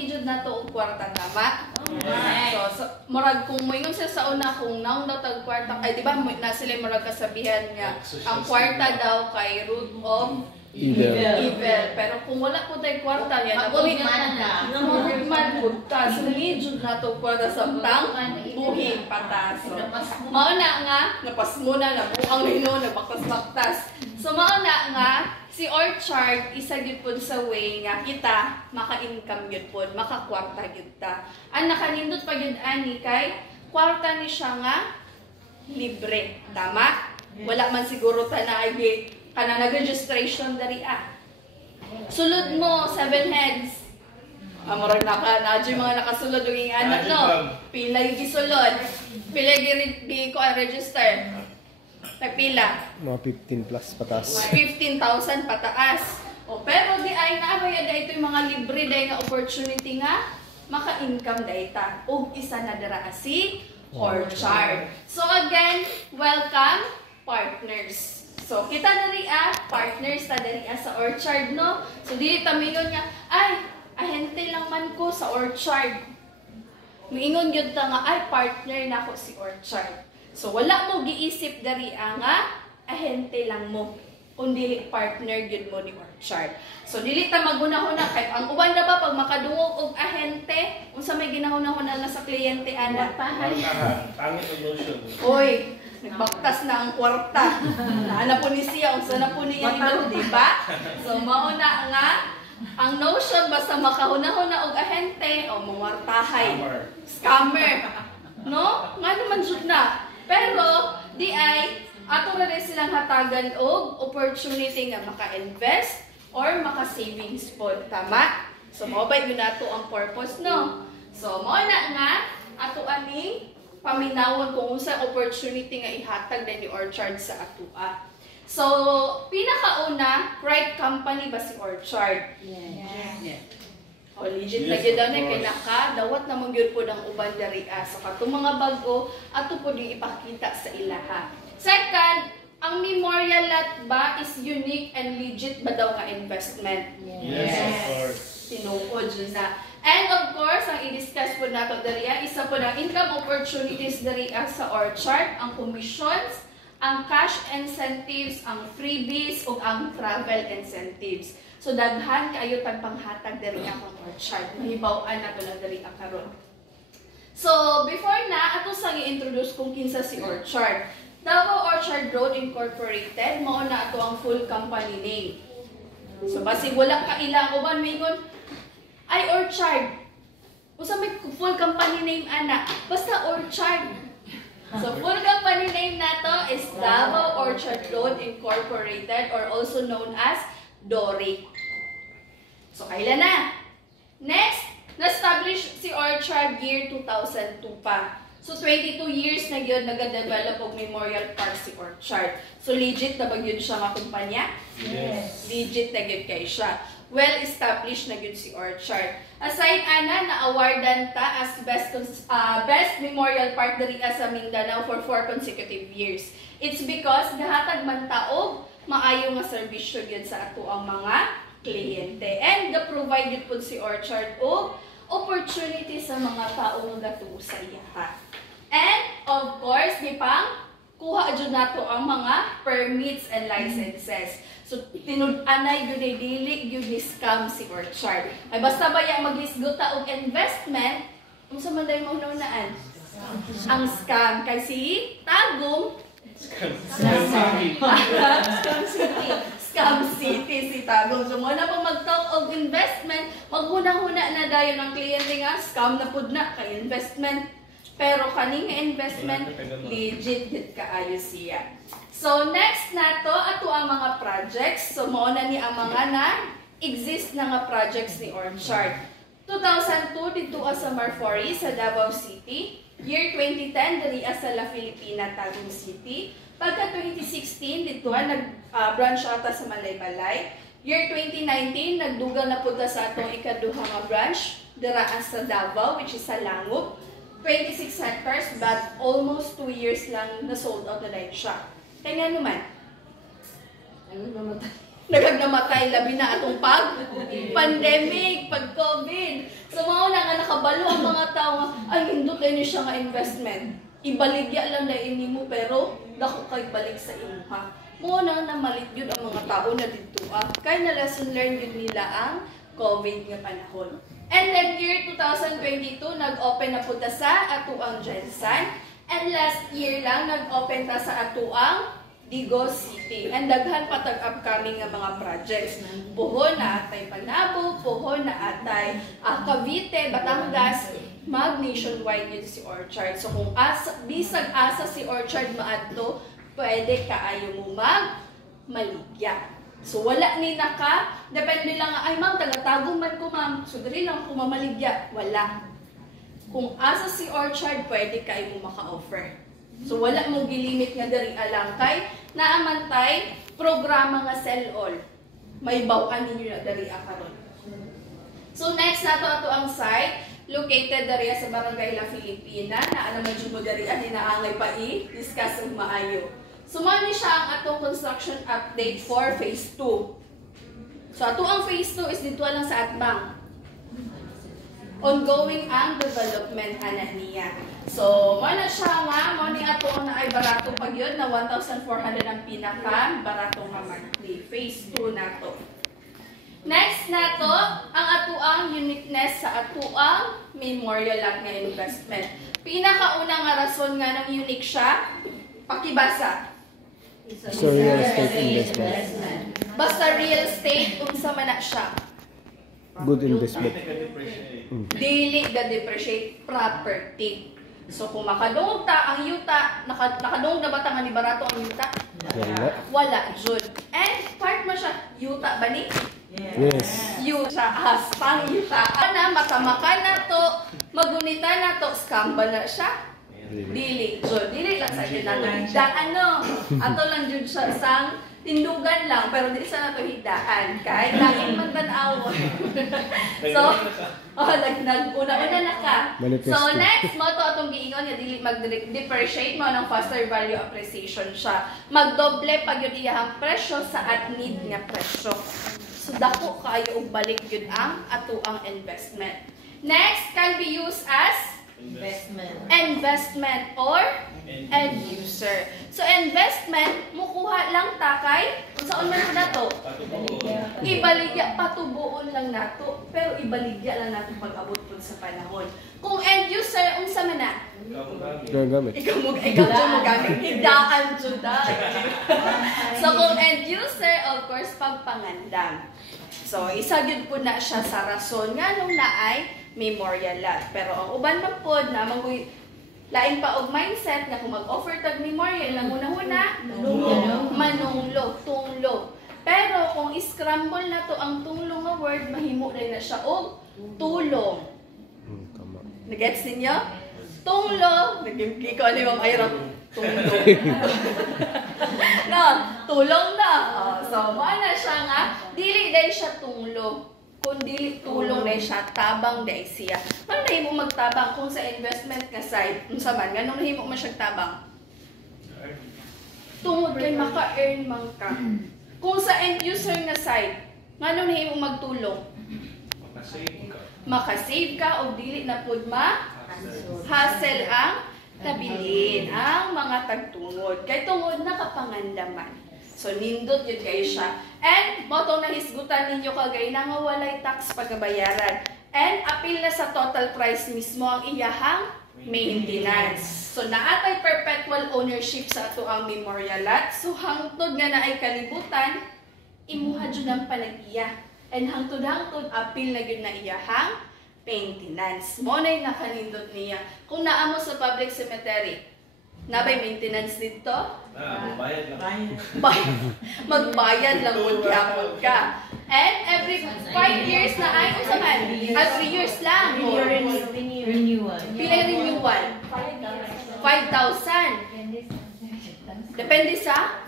Jud na to og kwarta, tama? So murag kung moingon siya sa una kung naong daw tag kwarta, ay di ba na sila murag kasabihan nga ang kwarta daw kay root of evil. Pero kung wala po tayo kwarta yan, magugman po ta. So jud na to kwarta samtang buhi patas. So mauna nga napasmuna na buang lino na baktas-baktas. So mauna nga si Orchard, isa gyud pod sa way nga kita maka-income gyud pod, maka-kwarta gyud ta. Ang nakanindot pa gyud ani kay kwarta ni siya nga libre, tama? Wala man siguro ta na ay kana nag-registration dari Sulod mo 7 heads. Murag nadyo mga nakasulod ug ing anak no. Pilay gisulod. Pilay gi ko register. Pila? Mga 15 plus pataas. 15,000 pataas. O, pero di ay naabay ada ito yung mga libre day nga opportunity nga maka-income data. O isa na dara si Orchard. So again, welcome partners. So kita diri partners ta diri sa Orchard no. So dili ta mingon nga ay ahente lang man ko sa Orchard. Miingon gyud ta nga ay partner na ko si Orchard. So wala mo giisip dari nga ahente lang mo kundi partner gyud mo ni Orchard. So dili ta magunahuna kay ang uban na ba pag makadungog og ahente unsa may ginahuna-huna na sa kliyente ana pahay. Pangit ang notion. Oy, nagbaktas na ang kwarta. Naana po ni siya unsa na po niya ito, di ba? So mauna nga ang notion basta makahuna-huna og ahente o mawartahay. Scammer. No? Nga naman jud na. Pero, di ay, ato na rin silang hatagan og opportunity nga maka-invest or maka-savings po. Tama? So, maubay yun nato ang purpose, no? So, mauna nga, ato aning paminawon kung unsa opportunity nga ihatag na ni Orchard sa atua. So, pinakauna, right company ba si Orchard? Yes. O, legit na gyud na kay dawat na mong gyud po ng uban dari so katong mga bag-o ato po di ipakita sa ilaha. Second, ang memorial lot ba is unique and legit ba daw nga investment? Yes, of course. Tinuod yun na. And of course, ang i-discuss po nato dari isa po ng income opportunities dari sa Orchard, ang commissions, ang cash incentives, ang freebies ug ang travel incentives. So daghan kaayo tag panghatag diri akong Orchard. Mahibaw-an nato na diri karon. So before na ato sang i-introduce kung kinsa si Orchard. Davao Orchard Road Incorporated mao na ato ang full company name. So basig wala ka ilang uban mingon ay Orchard. Usa may full company name ana? Basta Orchard. So full company name nato is Davao Orchard Road Incorporated or also known as Dory. So, kailan na? Next, na-establish si Orchard year 2002 pa. So, 22 years na yun nag-develop og Memorial Park si Orchard. So, legit na ba yun siya nga kumpanya? Yes. Legit na yun kayo siya. Well-established na yun si Orchard. Aside ana, na-awardan ta as best Memorial Park diri sa Mindanao for 4 consecutive years. It's because gahatag man taog maayo nga serbisyo gyud sa ato ang mga kliyente. And ga-provide gyud pud si Orchard og opportunity sa mga tao nga gatuo sa iya. And of course, di pang kuha jud nato ang mga permits and licenses. So tinud-anay gyud dili gyud ni scam si Orchard. Ay basta ba yang maghisgot ta og investment, unsa man day maunaan? Ang scam kay si Tagum Scam City si Tagum. So muna pag mag-talk og investment, maghuna-huna na dayon ang kliyente nga scam na pud na kay investment. Pero kaning investment legit gid kaayo siya. So next nato ato ang mga projects. So mao na ni ang mga exist na nga projects ni Orchard. 2002 dito sa Marfori sa Davao City. Year 2010 diri sa La Filipina, Tagum City. Pagka 2016 dito nag-branch ata sa Malaybalay. Year 2019 nagdugang na pud sa atong ikaduha nga branch dira sa Davao which is sa Langob. 26 hectares but almost 2 years lang na sold out na dahil siya. Kaya nga naman. Ano naman tayo? Nagagnamatay labi na atong pandemic, pag-COVID. So mao na nga nakabalo ang mga tao nga, ay hindot ni siya nga investment. Ibaligya lang na ini mo pero dako kay balik sa imuha. Mo na namalit yun ang mga tao na dito. Kaya na lesson learned yun nila ang COVID nga panahon. And then year 2022, nag-open na po ta sa atuang Jensen. And last year lang, nag-open ta sa atuang Digos City. And daghan patag upcoming nga mga projects. Puhon na atay Panabo, puhon na atay Cavite, Batangas, mag-nationwide yun si Orchard. So kung bisag asa si Orchard maadto, pwede kaayo mo maligya. So wala ni naka, depende lang ay ma'am, taga-tagong man ko ma'am. So dali lang kung mamaligya, wala. Kung asa si Orchard, pwede kayo mo maka-offer. So wala mo gilimit nga dari alang kay naamantay programa nga sell all. May bawan ninyo na dari karon. So next nato ang site located dari sa Barangay La Filipina na ano man jud mo dari ani naangay pa i-discuss ug maayo. So mao ni siya ang atong construction update for phase 2. So ato ang phase 2 is dito lang sa Atbang. Ongoing ang development ana niya. So, mo na siya nga, mo ni ato na ay barato pag yun, na 1,400 ang pinaka barato nga monthly. Phase 2 na to. Next na to, ang atuang uniqueness sa atuang memorial lot nga investment. Pinakauna nga rason nga ng unique siya, pakibasa. So, real estate investment. Basta real estate, unsa man na siya. Good investment. Dili ga depreciate property. So kung makadungog ta ang yuta, nakadungog na ba ta nga ni barato ang yuta? Wala jud. And part mo siya yuta ba ni? Yes. Yuta hastang yuta. Ana makamaka na to, magunita na to, scam ba na siya? Dili jud. Dili lang sa atin nato. Ano? Ato lang jud siya sang tindugan lang, pero di sa nato higdaan. Kahit laging magtanaw. So, una-una na ka. So, next mo to atong giingon nga dili mag-depreciate mo ng faster value appreciation siya. Magdoble pag yun iyahang presyo sa at-need nga presyo. So, dako kayo og balik yun ang ato ang investment. Next, can be used as investment or end user. So investment mukuha lang takay unsaon man ko nato? Ibaligya patubuon lang nato, pero ibaligya lang nato pag-abot pud sa panahon. Kung end user unsa man na? Ikaw mo gamit higdaan jud. So kung end user, of course pagpangandam. So isa gyud pud na siya sa rason nga nung naay memorial lot. Pero ang uban man pod na lain pa og mindset nga kung mag-offer tag memorial lang una-una manunglo, tunglo. Pero kung scramble na to ang tunglo nga word, mahimo rin na siya og tulong. Nagets ninyo? Tunglo, nagkiko ni Ma'am Ira. Tunglo. No, tulong na. So, mo na siya nga, dili dai siya tunglo. Kung dili tulong na siya, tabang dai siya. Paano nahimo magtabang kung sa investment nga side? Unsa man, ganun nahimo man siya tabang? Tungod kay maka-earn man ka. Kung sa end user nga side, ganun nahimo magtulong? Makasave ka o dili na pud hassle ang tabilin ang mga tagtungod. Kay tungod nakapangandaman. So, nindot yun kayo siya. And, motong nahisgutan ninyo kagay na nga walay tax pagkabayaran. And, apil na sa total price mismo ang iyahang maintenance. So, naatay perpetual ownership sa ato ang memorial lot. So, hangtod nga na ay kalibutan, imuha dyan ang panagiya. And, hangtod-hangtod, apil na yun na iyahang maintenance. Mo na yung nakanindot niya. Kung naamo sa public cemetery, nabay maintenance dito? Magbayad lang. Magbayad lang kung gyapon ka. And every 5 years na ay kung saan? 3 years lang. Renewal. Pila renewal? 5,000. Depende sa?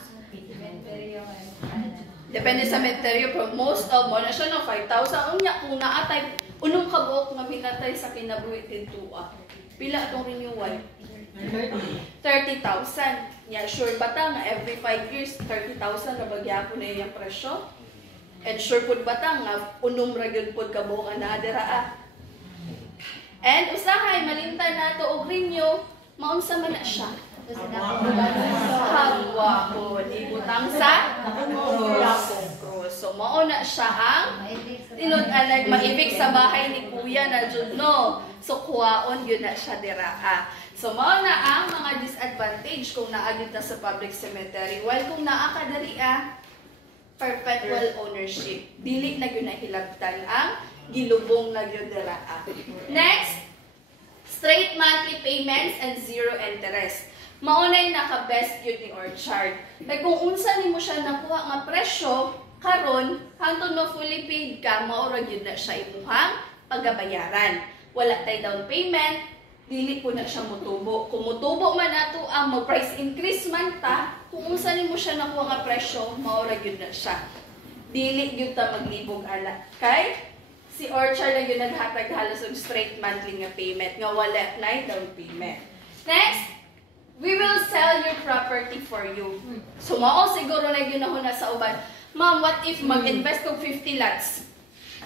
Depende sa material. Pero most of mo na siya ng 5,000. Unya, kung naatay, unong kabuok nga minatay sa kinabuhi tintua. Pila itong renewal? 30,000. Yeah, sure ba ta nga every 5 years 30,000 na bagya po na yung presyo? And sure pud batang nga unom ra gyud pud kabuok ana dira. And usahay malimtan nato og renew, maunsa man na siya? Hagwa po, ibutang sa Lapong Cruz. So, mauna siya ang tinod-alag maibig sa bahay ni Kuya na jud no. So, kuwaon yun na siya dira. So, mauna ang mga disadvantage kung naagit na sa public cemetery. While kung naa ka dali perpetual ownership. Dili na yun na hilabtan ang gilubong na yun dira. Next, straight monthly payments and zero interest. Maunay naka-best yun ni Orchard. Like kung unsa nimo siya nakuha nga presyo, karon hangtod no fully paid ka, maura yun na siya imuhang pagabayaran. Wala tay down payment, dili ko na siya mutubo. Kung mutubo man ato ang mag-price increase man ta, kung unsa nimo siya nakuha nga presyo, maura yun na siya. Dili gyud ta maglibog ala. Kay si Orchard lang yun naghatag halos og straight monthly nga payment nga wala na down payment. Next, we will sell your property for you. So, mao siguro na ginahon na sa uban. Ma'am, what if mag-invest ko 50 lots?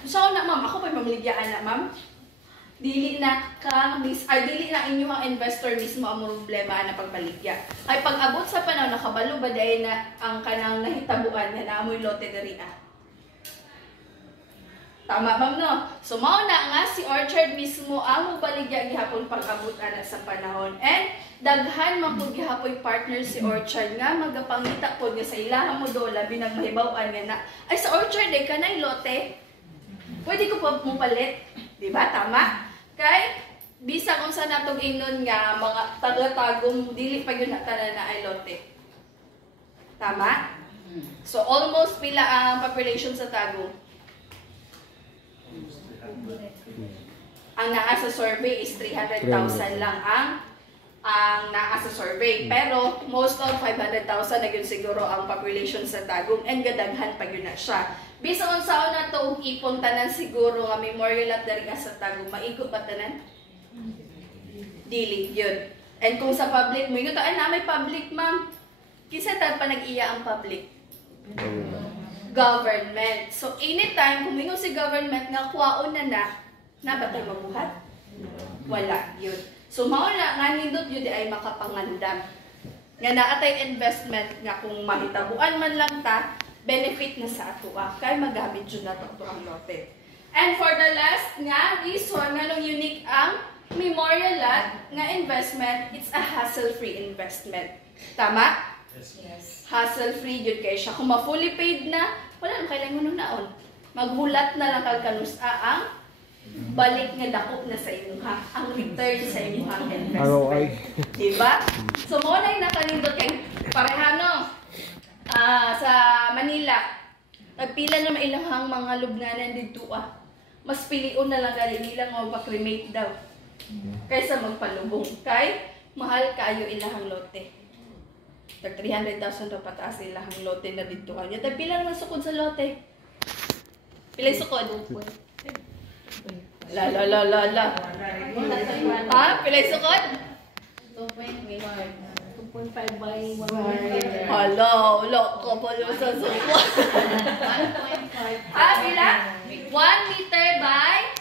So, na ma'am, ako pa mamaligyan na, ma'am. Dili na dili na inyong investor mismo ang problema na pagbaligya. Ay pag-abot sa panahon nakabalo ba dahil na ang kanang nahitabuan na naamoy lote diri Tama ma'am no? So mao na nga si Orchard mismo ang mobaligya gihapon pag-abot ana sa panahon. And daghan man pud gihapoy partner si Orchard nga magapangita pod nga sa ilahang modola binag mahibaw-an nga na ay sa Orchard ay kanay lote. Pwede ko pa mo palit, di ba? Tama? Kay bisa kung sa natong ingnon nga mga taga-tagong dili pa gyud na tanan na ay lote. Tama? So almost pila ang population sa Tagum? Ang naa sa survey is 300,000 lang ang naa sa survey. Pero most of 500,000 na yun siguro ang population sa Tagum and gadaghan pa yun na siya. Bisa unsaon na to og ipon tanan siguro nga memorial at diri sa Tagum, maigo ba tanan? Dili yun. And kung sa public mo, yun na may public ma'am. Kinsa ta pa nag-iya ang public? Government. So anytime kung mingon si government nga kuwaon na ba tayo mabuhat? Wala yun. So mao na nga nindot yun ay makapangandam. Nga naatay investment nga kung mahitabuan man lang ta, benefit na sa ato kay magamit jud na to ang lote. And for the last nga reason nga nung unique ang memorial lot nga investment, it's a hassle-free investment. Tama? Yes. Hassle-free yun kay siya. Kung ma-fully paid na, wala nang kailangan mo naon. Maghulat na lang kagkanusa ang balik nga dako na sa inyo ha. Ang return sa inyo ang investment. ROI. Diba? So, mo na yung nakalindot kay parehano sa Manila. Nagpila na mailahang mga lubnganan dito Mas pilion na lang gali nila nga mag-cremate daw. Kaysa magpalubong. Kay mahal kaayo ilahang lote. Tag 300,000 daw pataas ilahang lote na dito. Nya tag pila man sukod sa lote? Pila sukod? La. Pila sukod? 2.5 by 1. Hello, loko po yung sa sukod. 1.5. Pila? 1 meter by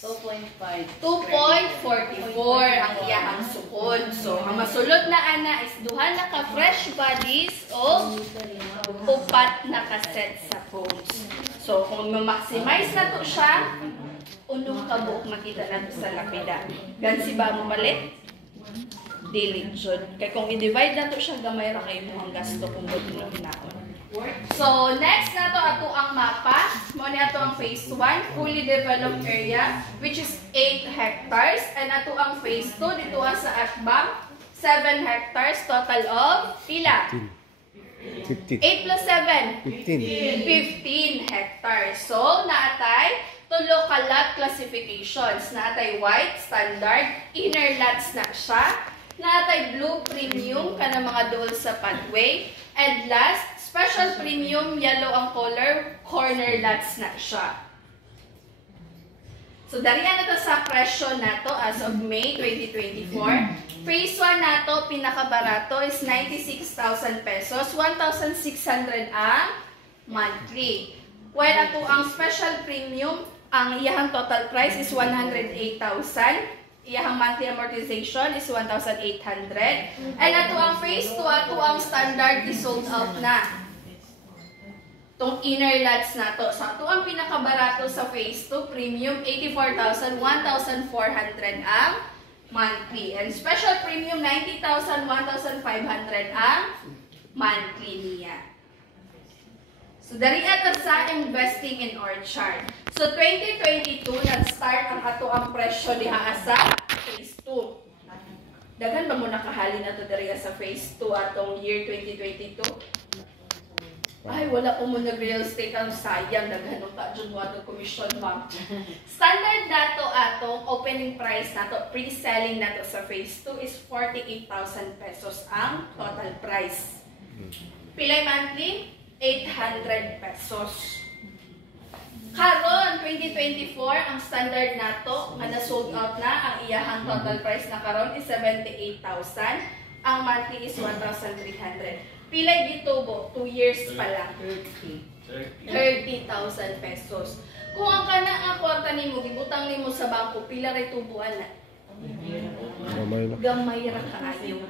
2.5. 2.44 ang iyahang sukod. So, ang masulod na ana is duha na ka fresh bodies o upat na ka set sa poles. So, kung ma-maximize na to siya, unong kabuok makita na to sa lapida. Gansi ba mo malit? Dili jud. Kaya kung i-divide na to siya, gamay ra kayo mo ang gasto kung budulong naon. So, next na to ato ang mapa. Mo ni ato ang phase 1, fully developed area, which is 8 hectares. And ato ang phase 2, dito sa Atbang, 7 hectares, total of pila? 15. 8 plus 7? 15. 15 hectares. So, naatay, tulo ka lot classifications. Naatay white, standard, inner lots na siya. Naatay blue, premium, ka na mga dool sa pathway. And last, special premium, yellow ang color, corner lots na siya. So, darihan na to sa presyo na to as of May 2024. Phase 1 na to, pinakabarato is 96,000 pesos, 1,600 ang monthly. While ato ang special premium, ang iyahang total price is 108,000. Iyahang monthly amortization is 1,800. And ato ang phase 2, ato ang standard is sold out na. Itong inner lots na to. So ato ang pinakabarato sa phase 2, premium 84,000, 1,400 ang monthly. And special premium 90,000, 1,500 ang monthly niya. So, dari ata sa investing in Orchard. So, 2022, nag-start ang ato ang presyo diha sa phase 2. Daghan ba mo nakahalin ato dari sa phase 2 atong year 2022? Ay, wala ko mo nag-real estate. Ang sayang, daghan ng ka-Jun Wato Commission, ma'am. Standard nato atong opening price nato, pre-selling nato sa phase 2 is 48,000 pesos ang total price. Pilay monthly? 800 pesos. Karon 2024 ang standard nato nga na-sold out na, ang iyahang total price na karon is 78,000. Ang monthly is 1,300. Pilay gitubo, 2 years pa lang. 30,000 pesos. Kung ang kana ang kwarta nimo gibutang nimo sa bangko, pila ray tubuan na? Gamay ra kaayo.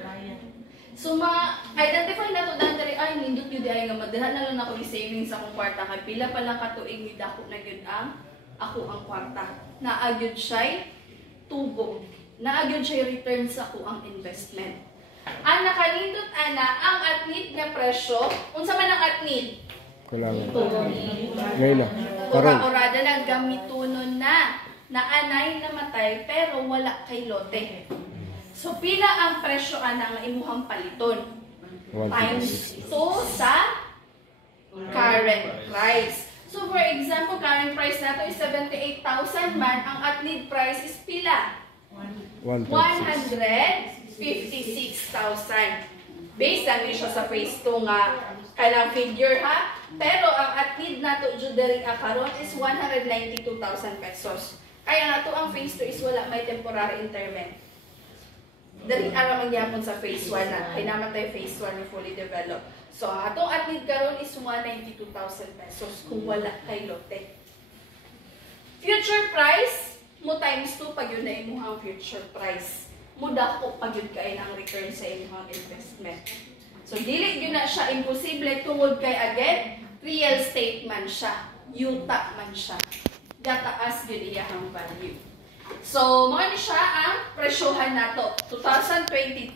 So, ma-identify na to dahil ay, nindot yun dahil nga madala na lang ako i-savings sa akong kwarta. Kaya pila pa lang katuig ni dako na yun ako ang kwarta. Naagyod siya'y tubo. Naagyod siya'y return sa ako ang investment. Ang nakalindot, ana, ang at-need nga presyo, unsa man ang at-need? Kailangan. Ngayon na. Karon. Ura-urada na, gamitunon na. Naanay namatay, pero wala kay lote. So, pila ang presyo ana nga imuhang paliton? Times 2 sa current price. So, for example, current price nato is 78,000 man. Ang at-need price is pila? 156,000. Based lang din siya sa phase 2 nga kailang figure ha. Pero ang at-need nato judary karon is 192,000 pesos. Kaya nato ang phase 2 is wala may temporary interment. Dari ara mangyapon sa phase 1 na. Kaya naman tayo phase 1 na fully developed. So, atong at-need karon is 192,000 pesos kung wala kay lote. Future price, mo times 2 pag yun na imuhang future price. Muda ko pag yun kayo ng return sa imuhang investment. So, dili yun na siya imposible tungod kay again, real estate man siya. Yuta man siya. Gataas yun iyahang value. So, mga ni siya ang presyohan nato. 2022,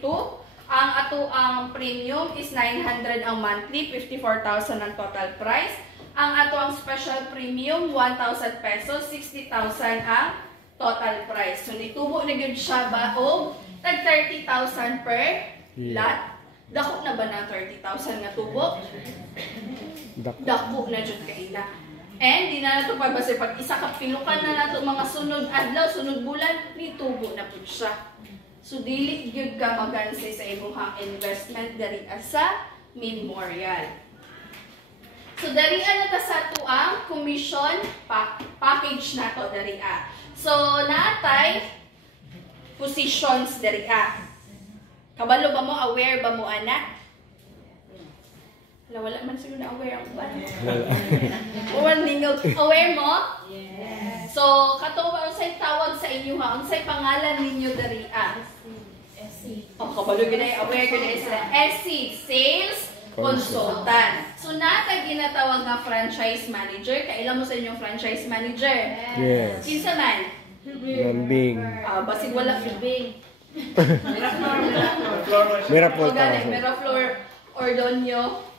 ang ato ang premium is 900 ang monthly, 54,000 ang total price. Ang ato ang special premium, 1,000 pesos, 60,000 ang total price. So, nitubo na yun siya ba o tag 30,000 per lot. Dako na ba na 30,000 nga tubo? Dako na dyan kaila. And di na nato pagbasa pag isa ka pilukan na nato mga sunod adlaw, sunod bulan, nitubo na po siya. So dili gyud ka magansay sa imong investment dari sa Memorial. So dari na ta sa ato ang commission package nato dari So naatay positions dari Kabalo ba mo, aware ba mo ana? Wala man siguro na aware ang ba? Aware mo? Yes. So, kato ba unsay tawag sa inyo ha? Unsay pangalan ninyo dari SC. Oh, kabalo ginay aware ginay sila. SC, Sales Consultant. So, natay ginatawag nga franchise manager. Kailan mo sa inyong franchise manager? Yes. Kinsa man? Lambing. Basig wala Bing. Miraflor. Miraflor Ordonio.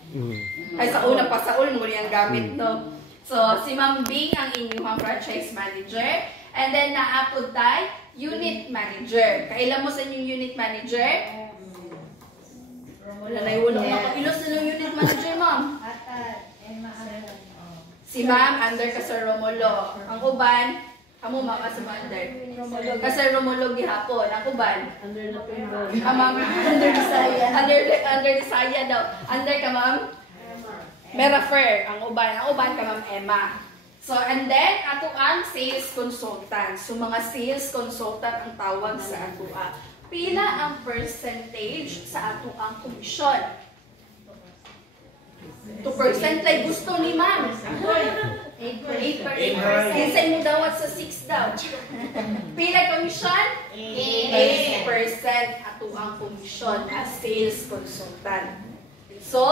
Ay, sa una pa sa mo yung gamit, no? So, si Ma'am Bing ang inyong franchise manager. And then, naapod tayo, unit manager. Kailan mo sa inyong unit manager? Wala na yung ilos na yung unit manager, Ma'am? Si Ma'am, under ka sa Romulo. Ang uban, amo Ma'am, sa under. Kasi Romulo gihapon. Ang uban? Under na pingo. Ma'am, under Bisaya. Under Bisaya daw. Under ka, Ma'am? Merafer, ang uban ka Ma'am Emma. So, and then, ato ang sales consultant. So, mga sales consultant ang tawag sa ato. Pila ang percentage sa ato ang komisyon? 2% like gusto ni ma'am. 8%. Kinsa mo dawat sa 6 daw. Pila commission? 8% ato ang commission as sales consultant. So,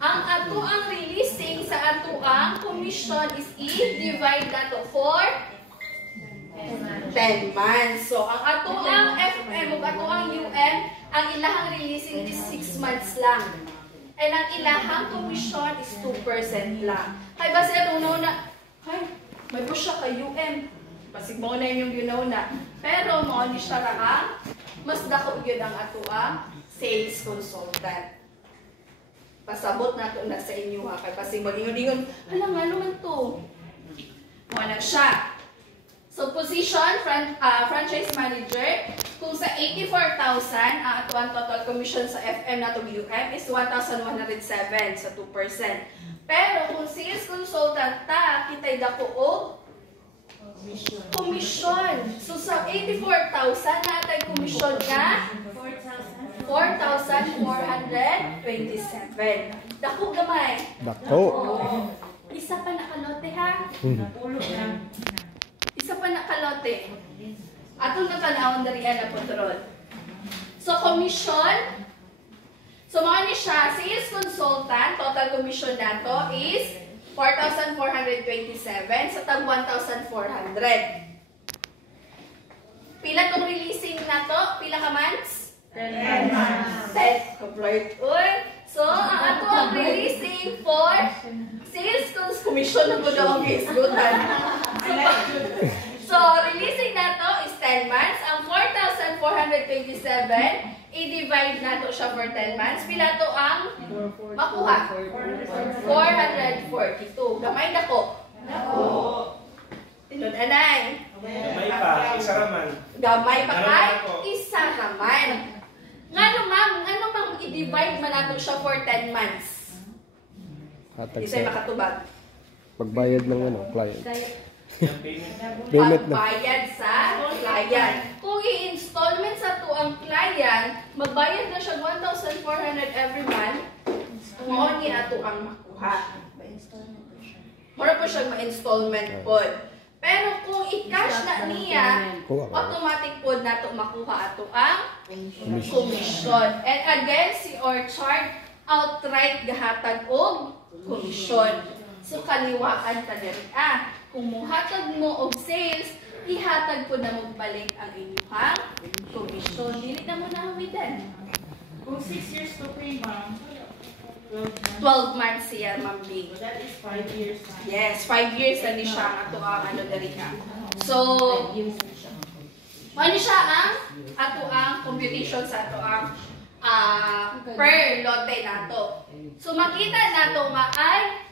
ang ato ang releasing sa ato ang commission is i-divide nato for 10 months. So, ang ato ang FM ug ato ang UM, ang ilahang releasing is 6 months lang. And ang ilahang commission is 2% lang. Kaya ba siya na, may po siya kay UM. Basig mo na yung na. Pero mo ni siya ang mas dako yun ang ato ang sales consultant. Pasabot na ito na sa inyo ha. Kaya kasi malingon-lingon, hala nga naman to. Muna siya. So, position, franchise manager, kung sa 84,000, ang ato ang total commission sa FM na itong UM is 1,107 sa 2%. Pero kung sales consultant ta, kita'y dako o commission. So, sa 84,000, natay commission na 4,427. Dako gamay. Dako. Isa pa nakalote ha. Isa pa nakalote. Atong natanawon dari na control. So commission. So mao ni siya sales consultant, total commission nato is 4,427 sa tag 1,400. Pila tong releasing nato? Pila ka months? 10 months. 10 complete. Uy. So ang ato ang releasing for sales commission na po daw ang isgutan. So, releasing na to is 10 months. Ang 4,427, i-divide na to siya for 10 months. Pila to ang makuha? 442. Gamay na ko. Tinod anay. Gamay pa, isa raman. Gamay pa kay isa raman. Ngano ma'am, ngano mang i-divide man nato siya for 10 months? Hatag Isa'y sa makatubag. pagbayad ng client. Yung payment. Payment na. Pagbayad sa client. Kung i-installment sa to ang client, magbayad na siya 1,400 every month, mao ni ato ang makuha. Mura po siya ma-installment po. Pero kung i-cash na niya, automatic po na to makuha ato ang commission. And again, si Orchard, outright gahatag og commission. So, kaliwaan ka diri. Kung muhatag mo og sales, ihatag po na magbalik ang inyong commission. Dili na mo na hawidan. Kung 6 years to pay, ma'am, 12 months siya, Ma'am B. so that is 5 years. Yes, 5 years na ni siya ang ato ang ano diri ka. So, ano siya ang ato ang computation sa ato ang per lote nato. So, makita nato nga ay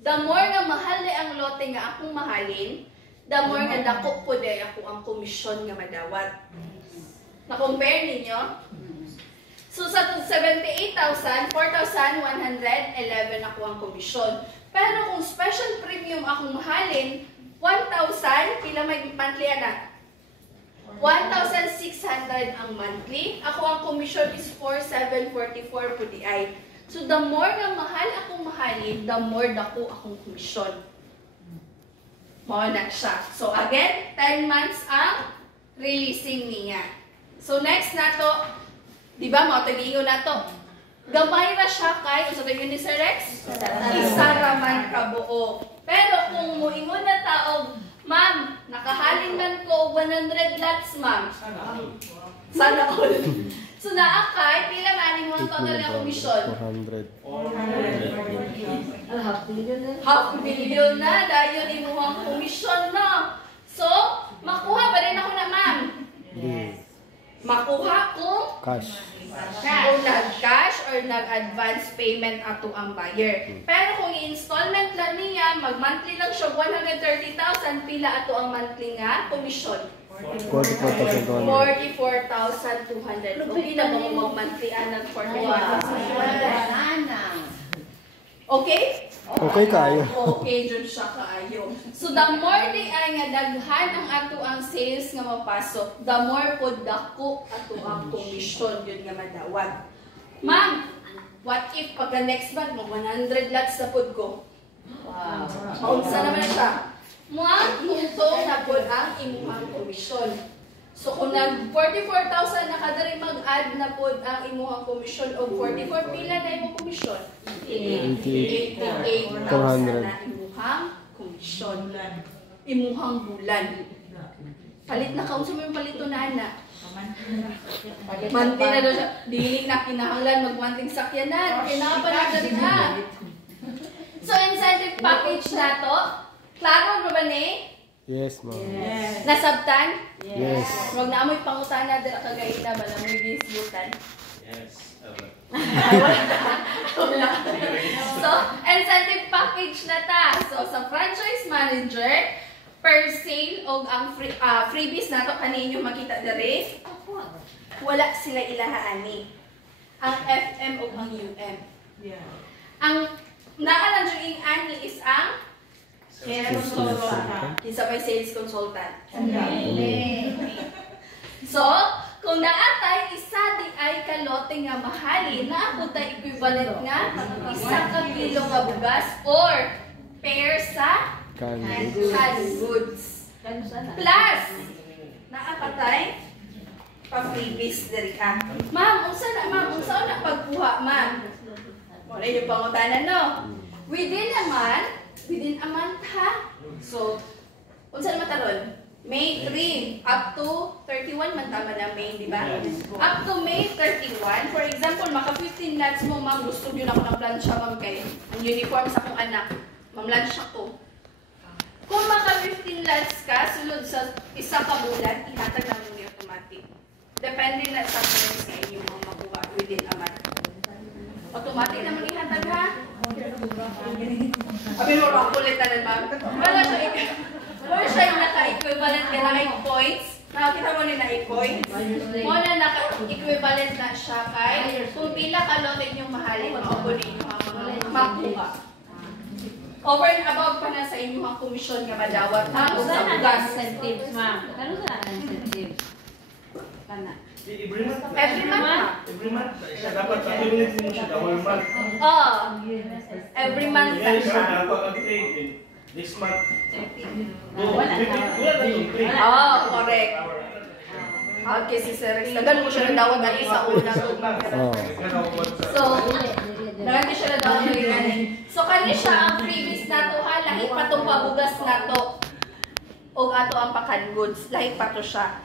the more nga mahal ang lote nga akong mahalin, the more nga dako po day ako ang komisyon nga madawat. Na-compare ninyo? So sa 78,000, 4,111 ako ang komisyon. Pero kung special premium akong mahalin, 1,000, pila may monthly na? 1,600 ang monthly. Ako ang komisyon is 4,744 po di ay. So, the more na mahal akong mahalin, the more dako akong komisyon. Mao na siya. So, again, 10 months ang releasing niya. So, next na to, di ba, mga tagingon na to. Gamay ra siya kay, sa tagingon ni Sir Rex? Isa raman kabuo. Pero kung muingon na taog, ma'am, nakahalin man ko 100 lots, ma'am. Sana all. So, naakay, pila maning mo ang total na komisyon? 400. Half million na dahil di mo ang komisyon, no? So, makuha pa rin ako na, ma'am. Makuha kung Cash. nag-cash or nag-advance payment ato ang buyer. Pero kung i-installment lang niya, mag-monthly lang siya 130,000, pila ato ang monthly nga komisyon? 44,200. 44,200. Okay na ba mo mag-monthly ng 44,200? Okay? Okay kayo. Okay, dyan siya kaayo. So, the more di ay nga daghan ang ato ang sales nga mapasok, the more po dako ato ang commission yun nga madawat. Ma'am, What if pagka next month mo 100 lots sa pud ko? Wow. Maunsa naman siya. Muang tungtong na pud ang imuhang komisyon. So kung nag 44,000 na kadiri mag-add na pud ang imuhang komisyon o 44 pila na imong komisyon? 88,000 na imuhang komisyon. Imuhang bulan. Palit na kaunsa mo yung palito na ana. Manti na daw siya. Dili na kinahanglan magmanting sakyanan. Kinapala na rin na. So incentive package na to. Klaro ba ni? Yes, ma'am. Yes. Nasabtan? Yes. Huwag na amoy pangutana dira kagay na ba na may bisbutan. Yes. So, incentive package na ta. So, sa franchise manager, per sale o ang freebies na to kaninyo makita dere, wala sila ilahaani. Ang FM o ang UM. Yeah. Ang naalang yung ani is ang Sales consultant. isa pa sales consultant. Okay. So, kung naatay isa di ay kalote nga mahali, na ako tayo equivalent nga isa ka kilo nga bugas or pair sa Canned canned goods. Plus, naapatay pa-freebies diri ka. Ma'am, unsa na pagkuha, ma'am? Wala yung pangutanan, no? Within a month ha? So, unsa naman taron? May 3 up to 31 man tama na May, di ba? Up to May 31. For example, maka 15 lots mo, ma'am, gusto nyo na ako ng plancha, ma'am, kay ang uniform sa akong anak. Ma'am, lunch ako. Kung maka 15 lots ka, sulod sa isa ka bulan, ihatag na mo ni automatic. Depende na sa price sa inyo mga makuha within a month. Automatic naman ihatag ha? Abi mo rock ulit na ma'am. Wala siya yung naka-equivalent ka na 8 points. Nakakita mo ni na 8 points. Mo na naka-equivalent na siya kay kung pila kalotin yung mahalin, makakunin yung makuha. Over and above pa na sa inyong komisyon nga madawat na o sa bugas. Incentives, ma'am. Ano sa incentives? Kana. Every month. Every month ha? Every month. Siya dapat accumulate mo siya the whole month. Oo. Every month na Yes, siya. ako ang this month. Wala na yung pay. Oo, correct. Okay, si Sir Rex. Nagan mo siya ng dawat na isa una. Oh. So, nagan ko siya ng dawat na ganyan. So, kani siya ang freebies na to ha. Lahit pa itong pabugas na to. O ato ang pakan goods. Lahit pa to siya.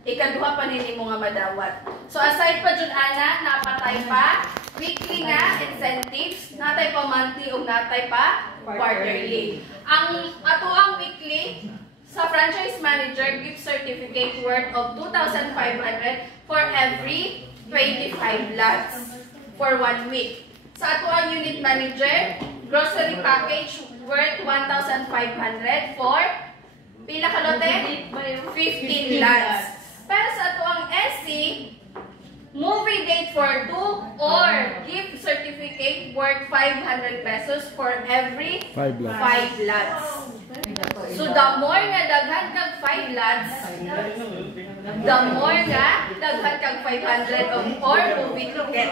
Ikaduha pa nini mo nga madawat. So, aside pa dyan, Ana, napatay pa weekly nga incentives, natay pa monthly o natay pa quarterly. Ang ato ang weekly, sa franchise manager, gift certificate worth of 2,500 for every 25 lots for 1 week. Sa ato ang unit manager, grocery package worth 1,500 for pila kalote? 15 lots. Pero sa ato ang SC, movie date for 2 or gift certificate worth 500 pesos for every 5 lots. 5 lots. So the more nga daghan kag 5 lots, the more nga daghan kag 500 or movie ticket.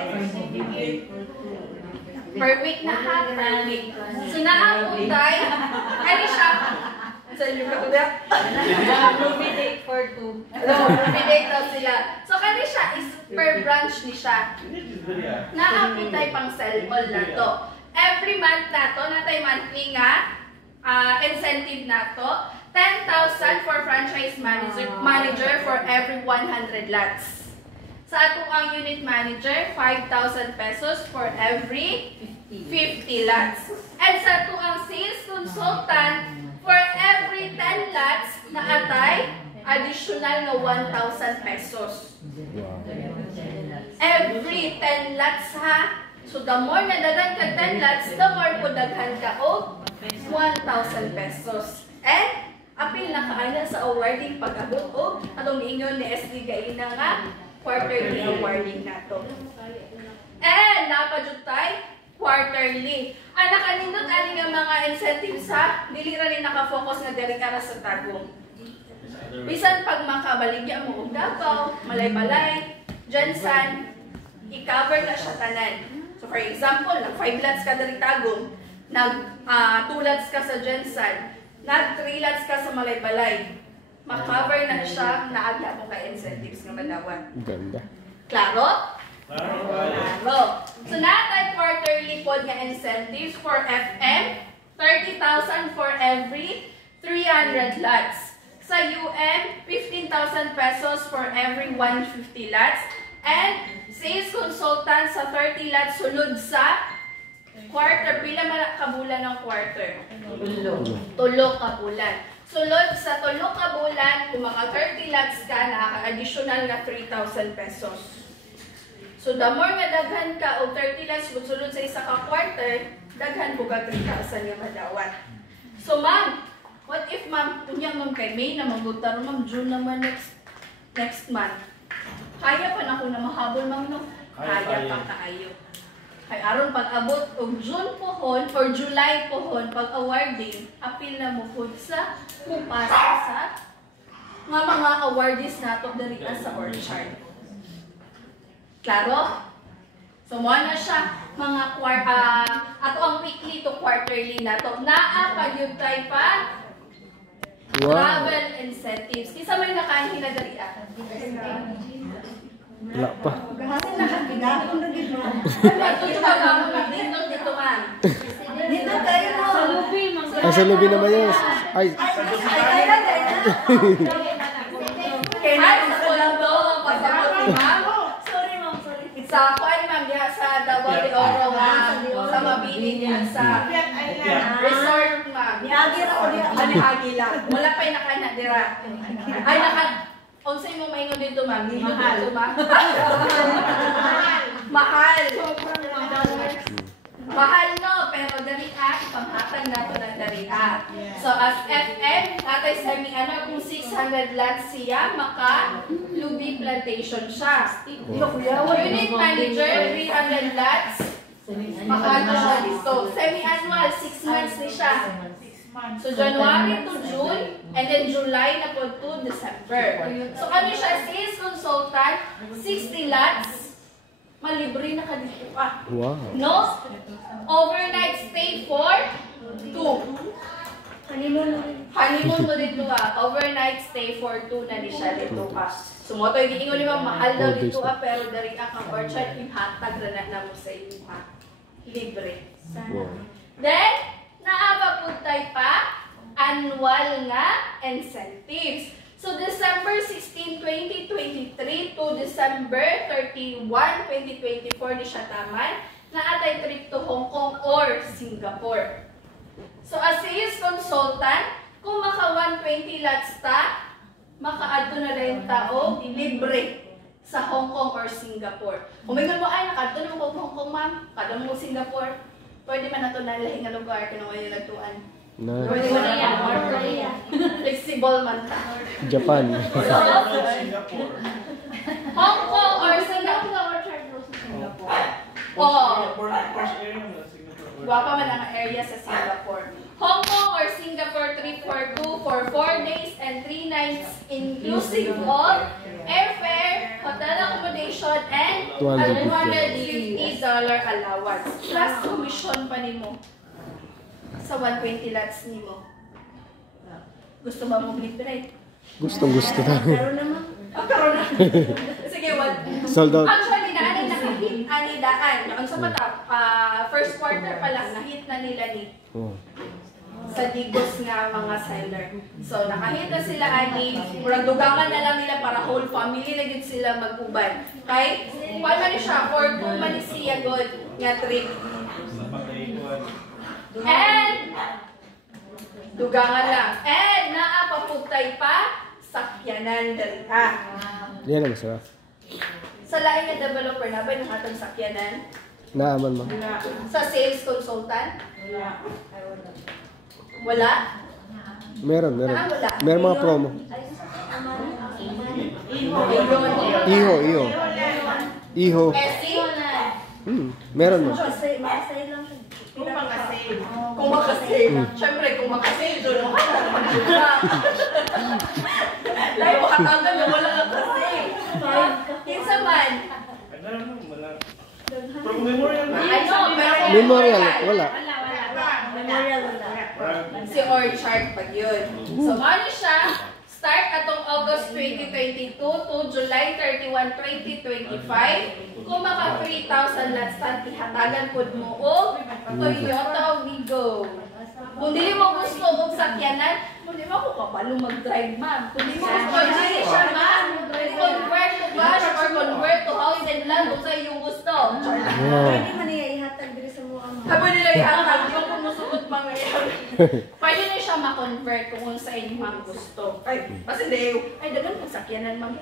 Per week na ha, per week. So naapuntay, ano siya? Sa inyo ka kuya? Movie date for 2. Movie date daw sila. So kani siya is per branch ni siya. Naapitay pang cell all na to. Every month na to, natay monthly nga incentive na to. 10,000 for franchise manager for every 100 lots. Sa ato ang unit manager, 5,000 pesos for every 50 lots. And sa ato ang sales consultant, for every 10 lots na atay, additional nga 1,000 pesos. Wow. Every 10 lots ha. So the more na daghan ka 10 lots, the more po daghan ka o 1,000 pesos. And apil na kaaya sa awarding pag-abot o atong ingon ni SD Gaina nga quarterly awarding nato. And napadjud tay quarterly. Anak kanindot ani nga mga incentives ha, dili ra ni naka-focus nga diri ara sa tagong. Bisan pag makabaligya mo og Davao, Malay-Balay, Jansan, i-cover na siya tanan. So For example, nag 5 lots ka dari Tagum, nag 2 lots ka sa Jensan, nag 3 lots ka sa Malaybalay. Ma-cover na siya na agla mo ka incentives nga madawat. Ganda. Klaro? Claro. Klaro. So natay quarterly pod nga incentives for FM, 30,000 for every 300 lots. Sa UM, 15,000 pesos for every 150 lots. And sales consultant sa 30 lots sunod sa quarter. Pila man ka bulan ng quarter? Tulo ka bulan. Sulod sa tulo ka bulan, kung mga 30 lots ka, nakaka-additional na 3,000 pesos. So the more nga daghan ka o 30 lots kung sulod sa isa ka quarter, daghan ko ka 3,000 nga madawat. So ma'am, what if ma'am, kunyang ma'am kay May na magutar, ma'am June naman next month. Kaya pa na ako na mahabol ma'am no? Kaya pa kaayo. Ay aron pag-abot og June pohon or July pohon pag awarding, apil na mo pud sa mupasa sa nga mga awardees nato diri sa orchard. Klaro? So mo na siya mga ato ang weekly to quarterly nato. Naa pa gyud tay pa Wow. travel incentives. Kisa may nakain na diri Wala pa. Kasi nakakigapon na dito. Dito ka ma'am, dito ma'am. Dito tayo mo. Sa lubi, Ay, sa lubi naman yun. Ay, Ay, Kaya na sa Colombo, pasabot ni ma'am. sorry ma'am, sorry. Sa kuan ma'am diha sa Davao de Oro sa mabili diha sa resort ma'am. Niagi ra ko diha. Niagi lang. Wala pa'y nakana dira. Ay unsay mo maingon dito ma'am? Mahal ma'am. Mahal. Mahal no, pero dariha, panghatag nato ng dariha. So as FM, natay semi-ano, kung 600 lots siya, maka Lubi Plantation siya. Unit manager, 300 lots, maka ano siya dito. Semi-annual, 6 months ni siya. So January to June, and then July na po to December. So ano siya, sales consultant, 60 lots, malibre na ka dito pa. wow. No? Overnight stay for 2. Honeymoon mo dito Overnight stay for 2 na di siya dito pa. So mo to giingon ni ma'am mahal daw dito pero dari ka kang orchard ihatag na mo sa inyo libre. Wow. Then naapaputay pa annual nga incentives. So December 16, 2023 to December 31, 2024 di siya taman na atay trip to Hong Kong or Singapore. So as sales consultant, kung maka 120 lots ta, maka-adto na rin tao libre sa Hong Kong or Singapore. Kung may mo ay nakadto na mo Hong Kong ma'am, kada mo Singapore, pwede man nato na lahi nga lugar kanang wala nagtuan. Na, Pwede man Korea, na or Korea. flexible man ta. Japan. Singapore. Hong Kong or Singapore. Oo. Singapore, first area na Singapore. Guwapa man ang area sa Singapore. Hong Kong or Singapore trip for 2 for 4 days and 3 nights inclusive of airfare, hotel accommodation, and $250 allowance. Plus commission pa nimo sa 120 lots nimo. Gusto ba mo libre? Gustong gusto na. Pero naman. Karon na. Sige, Sold out. actually, naanay nakahit ani daan. Ang sa mata, first quarter pa lang, nahit na nila ni Oh. sa Digos nga mga seller. So, nakahit na sila ani, murag dugangan na lang nila para whole family na gid sila mag-uban. Kay, kuha man ni siya, for 2 man ni siya god nga trip. And, dugangan lang. And, naapapugtay pa, sakyanan dali. Yan ang masarap. Sa lain nga developer na ba yung atong sakyanan? Naaman mo. Sa sales consultant? Wala? Meron. Wala. Meron mga promo. Iho. Iho. Messi? Meron mo. Masay lang siya. Kung makasave. Kung makasave. Siyempre, kung makasave, doon mo dahil makatagal na wala kang kasave. Kinsa man? Ano, wala. Pero memorial na. Ay, Memorial, wala. Memorial wala. Si Orchard pag yun. So, ano siya? Start atong August 2022 to July 31, 2025. Kung maka 3,000 lots tan, ihatagan po mo o Toyota o Vigo. Kung dili mo gusto og sakyanan, kung di mo ako kapalo mag-drive, ma'am. Kung di mo gusto, dili siya, ma'am. Convert to bus or convert to house and land kung sa iyong gusto. Wow. Pwede man niya ihatag diri sa mga mga. Habang nila ihatag, yung kumusugot mga yan. Pwede na siya ma-convert kung sa inyong gusto. Ay, kasi ay, dagan kung sakyanan, ma'am.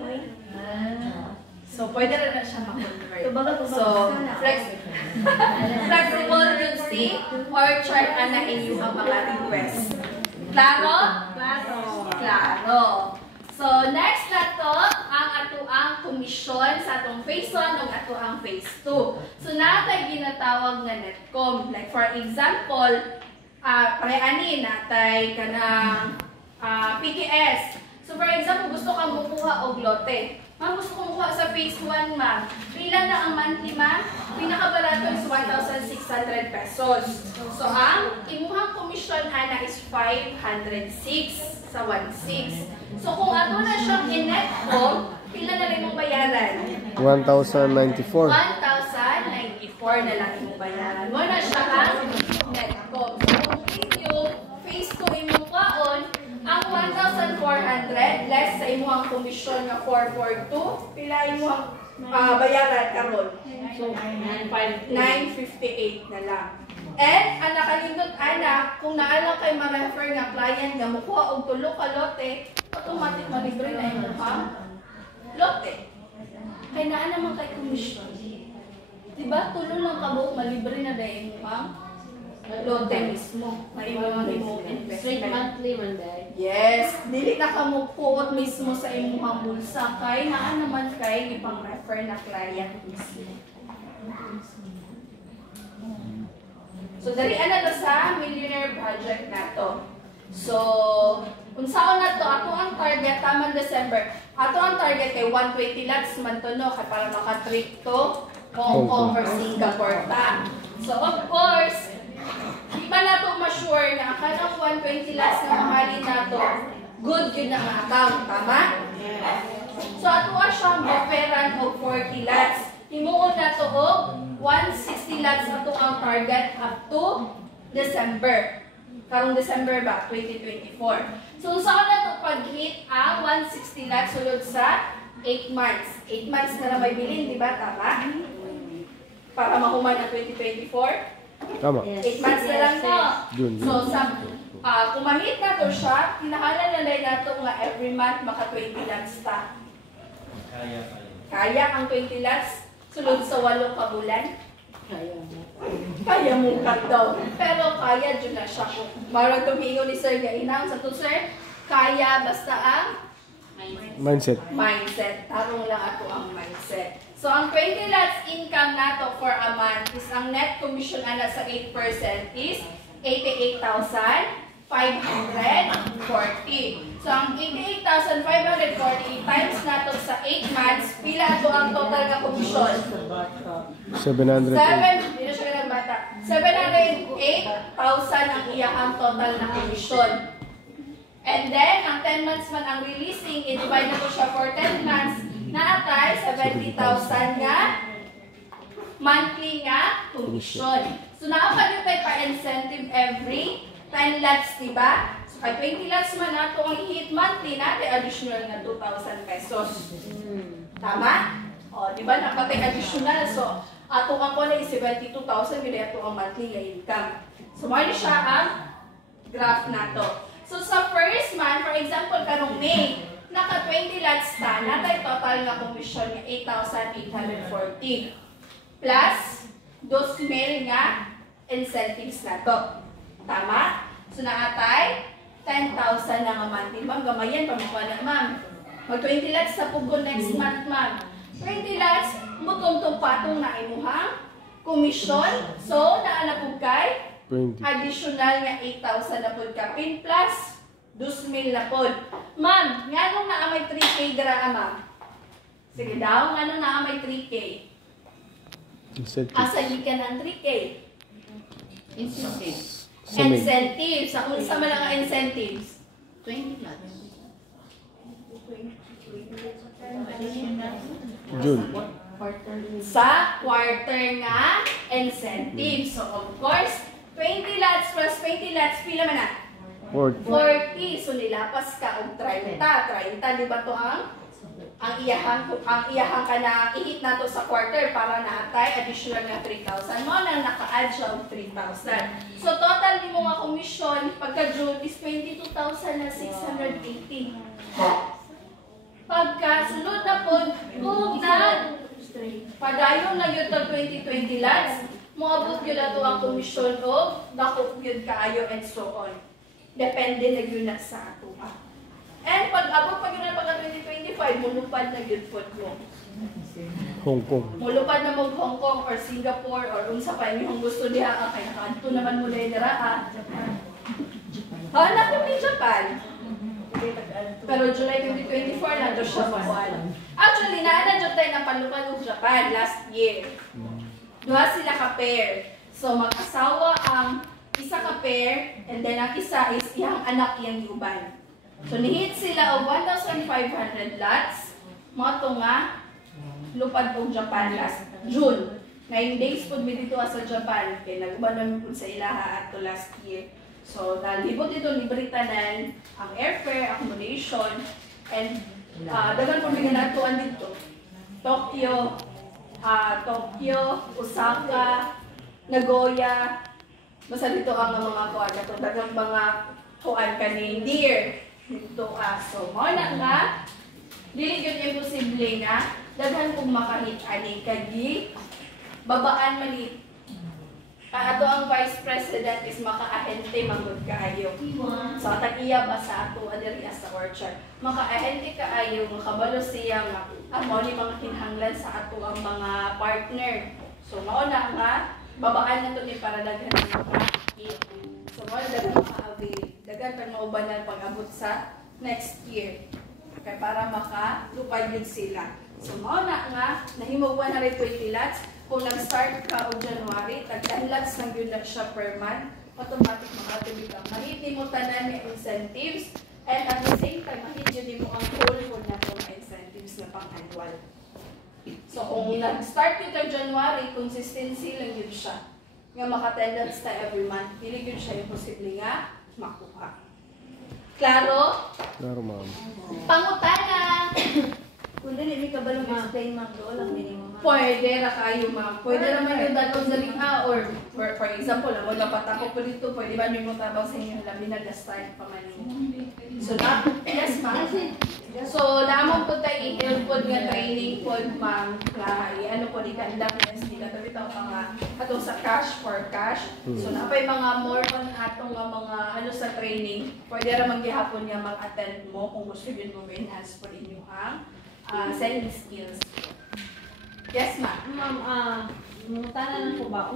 So, pwede na siya ma-convert. So, flexible yun si Orchard ana inyong ang mga request. Klaro? Klaro. So, next na to, ang atuang komisyon sa atong phase 1 ug atuang phase 2. So, natay ginatawag nga netcom. Like, for example, pre-ani, natay kanang PKS. So, for example, gusto kang mukuha og lote. Ma'am, gusto kong kuha sa phase 1, ma'am. Pila na ang monthly, ma'am? Pinakabarato is 1,600 pesos. So, ang imuhang komisyon ana is 506 sa 1,600. So, kung ato na siyang in-netcom, pila na lang mong bayaran? 1,094. 1,094 na lang imong bayaran. Mo na siya ang netcom. So, kung yung phase 2 imong kaon, ang 1,400 less sa imuhang komisyon nga 442, pila imuhang bayaran karon? So, 958 na lang. And, ang nakalindot ana, kung naala kay ma-refer nga client nga mukuha og tulo ka lote, automatic malibre na imuhang lote. Kay naa naman kay komisyon. Diba, tulo lang kabuok malibre na dahil imuhang lote mismo. Maimuhang investment. straight monthly man dahil. Yes, dili na ka mo puot mismo sa imong bulsa kay naa naman kay ipang refer na client mismo. So dali ana to sa millionaire project nato. So unsaon na to ato ang target tamang December. Ato ang target kay 120 lots man to no kay para maka-trip to Hong Kong or Singapore ta. So of course, di pa nato ma-sure na kanang 120 lots na mahalin nato, good yun ang account, tama? So ato siyang offeran og 40 lots. Himuon nato og 160 lots ato ang target up to December. Karong December ba? 2024. So saan na to pag-hit ang 160 lots sulod sa 8 months. 8 months na lang may bilin, di ba? Tama? Para mahuman ang 2024. Tama. 8 months na lang to. June. So, kung ma-hit na to siya, kinakalan na lang nato nga every month maka 20 lots ta. Kaya ang 20 lots sulod sa 8 ka bulan. Kaya mo ka daw. Pero kaya dyan na siya. Marang tumingo ni Sir Gainaw sa to, sir. Kaya basta ang Mindset. mindset. Tarong lang ako ang mindset. So, ang 20 lots income nato for a month is ang net commission ana sa 8% is 88,540. So, ang 88,540 times nato sa 8 months, pila ito ang total na commission? 700. 7, hindi na siya ng bata. 708,000 ang iyang total na commission. And then, ang 10 months man ang releasing, i-divide na ko siya for 10 months, naatay 70,000 nga monthly nga commission. So, naapad yung tayo pa-incentive every 10 lots, diba? So, kay 20 lots man nato ang hit monthly, natin additional nga 2,000 pesos. Tama? O, diba? Napatay additional. So, ato ang ko na 72,000, bila ato ang monthly nga income. So, mali siya ang graph nato. So, sa first month, for example, karong May, naka 20 lots ta, natay total nga commission nga 8,840. Plus, 2,000 nga incentives na to. Tama? So, naatay 10,000 na nga monthly. Ma'am, gamayan, pamakuha na, ma'am. Mag 20 lots sa pugo next month, ma'am. 20 lots, mutong patong na imuhang commission. So, naanapog kay 20. additional nga 8,000 na pod kapin plus 2,000 na pod. Ma'am, nganong naamay 3K dira, ma'am? Sige daw, nganong naamay 3K? Incentives. Asa gikan ang 3K? Incentives. Sumig. Incentives. Sa unsa man ang incentives? 20 lots. June. Sa quarter nga incentives. So of course, 20 lots plus 20 lots, pila man na? 40. 40. So nilapas ka og 30. 30, di ba to ang iyahang ka na ihit na to sa quarter para naatay additional na 3,000 mo na naka-add siya og 3,000. So total ni mo nga komisyon pagka June is 22,680. Pagka sunod na po, kung padayon na yun tag 2020 lads, moabot yun na to ang komisyon o dako yun kaayo and so on. Depende na yun na sa ato. And pag abot pag yun na pagka 2025, mulupad na yun po mo. Hong Kong. Mulupad na mo Hong Kong or Singapore or unsa pa yung gusto niya. Okay, nakaadto naman mula yung dara. Hanap ko ni Japan. Pero July 2024 na doon siya makuha. Actually, naana tayo na palupad ng Japan last year. Duha sila ka-pair. So, mag-asawa ang isa ka-pair and then ang isa is iyang anak iyang yuban. So, nihit sila o 1,500 lots. Mga ito nga, lupad ng Japan last June. 9 days po dito sa Japan. Kaya nag-uban namin po sa ilaha ato last year. So, nalibot ito, libre tanan, ang airfare, accommodation, and dagan po mga natuan dito. Tokyo, Osaka, Nagoya, basta dito ang mga kuan na ito. Dagang mga kuan kanindir. Dito so, mo na nga, dili yun imposible nga, daghan kong makahit ani kagi, babaan mali. Ato ang Vice President is makaahente manggod kaayo. So tag-iya ba sa ato adiri sa orchard. Makaahente kaayo, makabalo siya nga amo ni mga kinahanglan sa ato ang mga partner. So mao na nga babaan na to ni para daghan nga makahit. So mao daghan maka-avail. Daghan pag maubanan pag-abot sa next year. Kaya para makalupad yun sila. So mao na nga nahimo 120 lots. Kung nag-start ka o January, tag-10 lots lang yun na siya per month, automatic makatubig ka. Mahiti mo tanan ng incentives, and at the same time, mahiti mo ang whole po na itong incentives na pang-annual. So, kung nag-start yun ng January, consistency lang yun siya. Nga maka-10 lots na every month, hindi yun siya imposible nga makuha. Klaro? Klaro, ma'am. Pangutana! Kung dili mi kabalong explain ma'am, do lang minimum. Pwede ra kayo ma'am. Pwede naman yung dalawang zalinga or for example, mo napatako po dito, pwede ba may mutabang sa inyo labi na start pa man ninyo. So yes ma'am. So naman po tayo i-help nga training po ma'am. Ano po ni kandak yes di ka tabi taw mga atong sa cash for cash. So napay mga more on atong mga ano sa training. Pwede ra maghihapon nga mag-attend mo kung gusto niyo mo enhance po ninyo ang selling skills. Yes, ma'am. Ma'am, tanong ko ba?